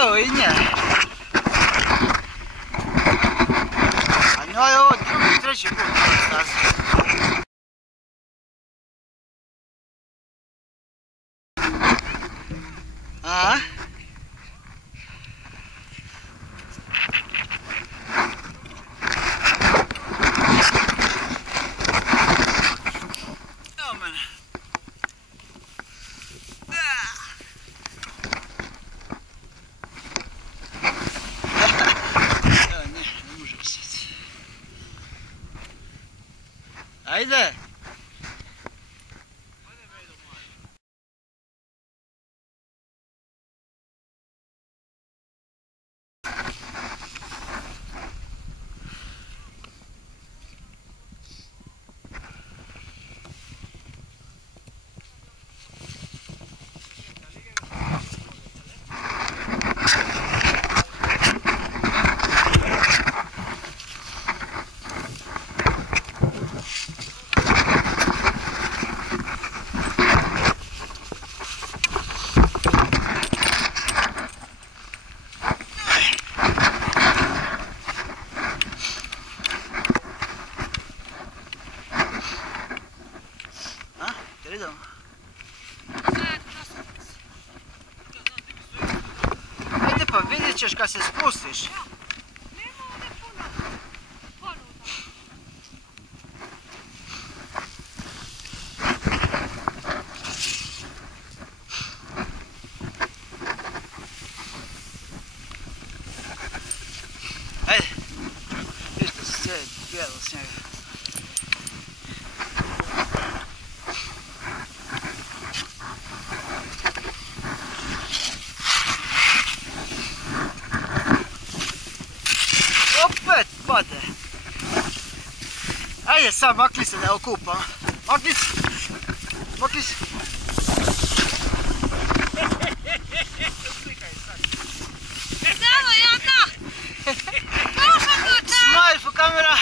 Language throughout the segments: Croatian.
Evo i nje. A njoj je ovo drugi, treći put na stazi. A? Evo mene. Evo ne možemo sad. Ajde! Ajde pa vidjet ćeš kad se spustiš. Nema ovdje puno ponuda. Ajde, vidiš kad se sve bijelo snijega. Opet pade. Ajde sad makli se da je okupam. Makli se. Makli se. Evo jedna! Smile for kamera.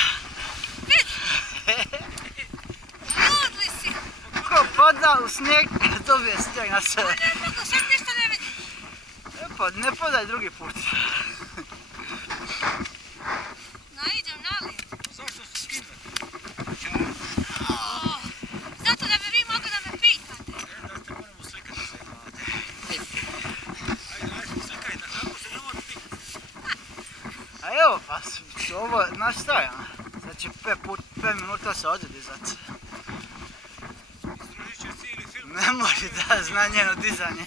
Ludli si! Ko pada u snijeg, dobije snijeg na sebe. Ne mogu, sad ništa ne vidim. Ne padaj drugi put. Naiđem nalijem. Zašto se skidate? Zato da bi vi mogli da me pitate. Da ste moramo slikati za imate. Ajde, slikaj, kako se ne mora slikati? A evo pa, ovo nastavljamo. Sad će 5 minuta se ovdje dizat. Izdružit će cijeli film. Ne može da zna njeno dizanje.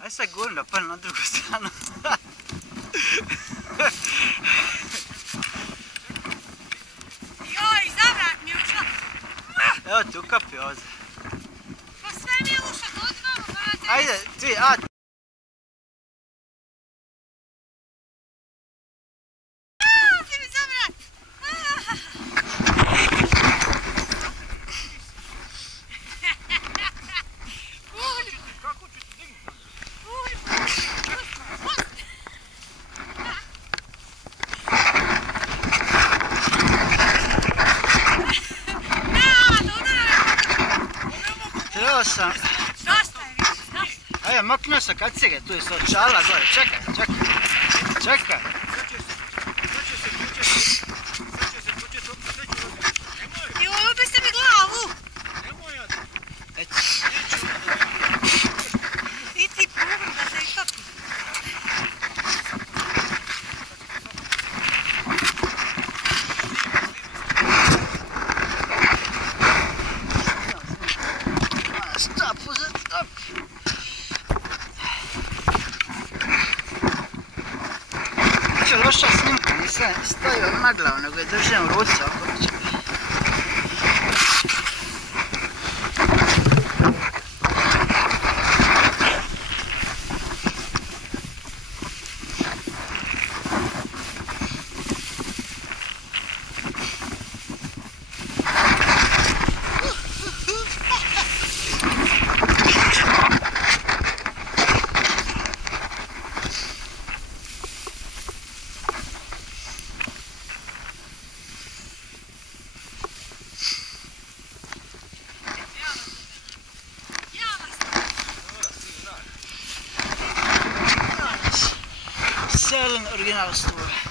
Aj sad gurim da padne na drugu stranu. Joj, zavrat mi je ušla. Evo ti ukapi ovdje. Pa sve mi je ušla, dođi vamo, pa Ajde, ti, a ti mi zavrat. Kako ću ti dignuti? trebao sam... Dosta je više, dosta. Ajde, maknuo sam kacige, tu je čala gore, čekaj, čekaj. Čekaj. Joj, ubij ste mi glavu. I ti pugru da se istopi. Stop, stop. Biće loša snimka, nisam stavio na glavu, nego je držim u ruci oko će. Sälen originalstor.